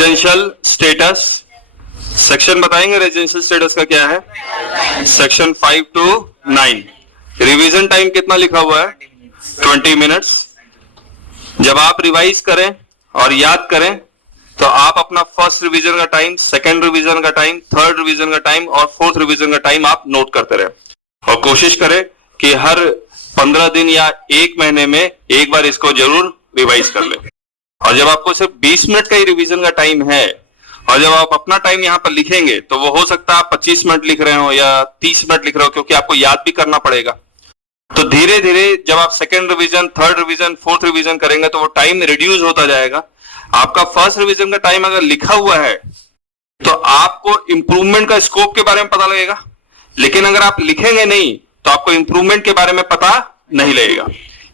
Residential status, section बताएंगे residential status का क्या है, सेक्शन 5 to 9। रिवीजन टाइम कितना लिखा हुआ है, 20 मिनट्स। जब आप रिवाइज करें और याद करें तो आप अपना फर्स्ट रिवीजन का टाइम, सेकंड रिवीजन का टाइम, थर्ड रिवीजन का टाइम और फोर्थ रिवीजन का टाइम आप नोट करते रहे और कोशिश करें कि हर 15 दिन या 1 महीने में एक बार इसको जरूर रिवाइज कर लें। और जब आपको सिर्फ 20 मिनट का ही रिवीजन का टाइम है और जब आप अपना टाइम यहां पर लिखेंगे तो वो हो सकता है आप 25 मिनट लिख रहे हो या 30 मिनट लिख रहे हो, क्योंकि आपको याद भी करना पड़ेगा। तो धीरे धीरे जब आप second revision, third revision, fourth revision करेंगे तो वो टाइम रिड्यूस होता जाएगा। आपका फर्स्ट रिवीजन का टाइम अगर लिखा हुआ है तो आपको इंप्रूवमेंट का स्कोप के बारे में पता लगेगा, लेकिन अगर आप लिखेंगे नहीं तो आपको इंप्रूवमेंट के बारे में पता नहीं लगेगा।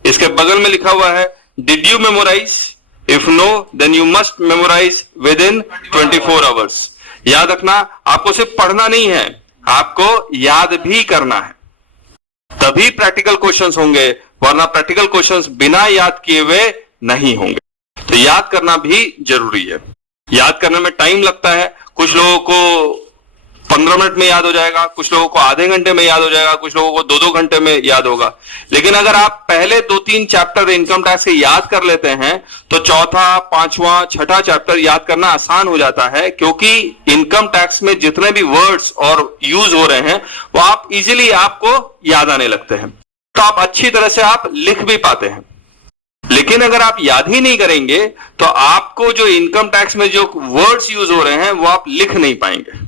इसके बगल में लिखा हुआ है, did you memorise? If no then you must memorise within 24 hours. याद रखना, आपको सिर्फ पढ़ना नहीं है, आपको याद भी करना है, तभी प्रैक्टिकल क्वेश्चंस होंगे, वरना प्रैक्टिकल क्वेश्चंस बिना याद किए हुए नहीं होंगे। तो याद करना भी जरूरी है। याद करने में टाइम लगता है, कुछ लोगों को 15 मिनट में याद हो जाएगा, कुछ लोगों को आधे घंटे में याद हो जाएगा, कुछ लोगों को 2-2 घंटे में याद होगा। लेकिन अगर आप पहले 2-3 चैप्टर इनकम टैक्स के याद कर लेते हैं तो चौथा, पांचवा, छठा चैप्टर याद करना आसान हो जाता है, क्योंकि इनकम टैक्स में जितने भी वर्ड्स और यूज हो रहे हैं वो आप इजीली आपको याद आने लगते हैं, तो आप अच्छी तरह से आप लिख भी पाते हैं। लेकिन अगर आप याद ही नहीं करेंगे तो आपको जो इनकम टैक्स में जो वर्ड्स यूज हो रहे हैं वो आप लिख नहीं पाएंगे।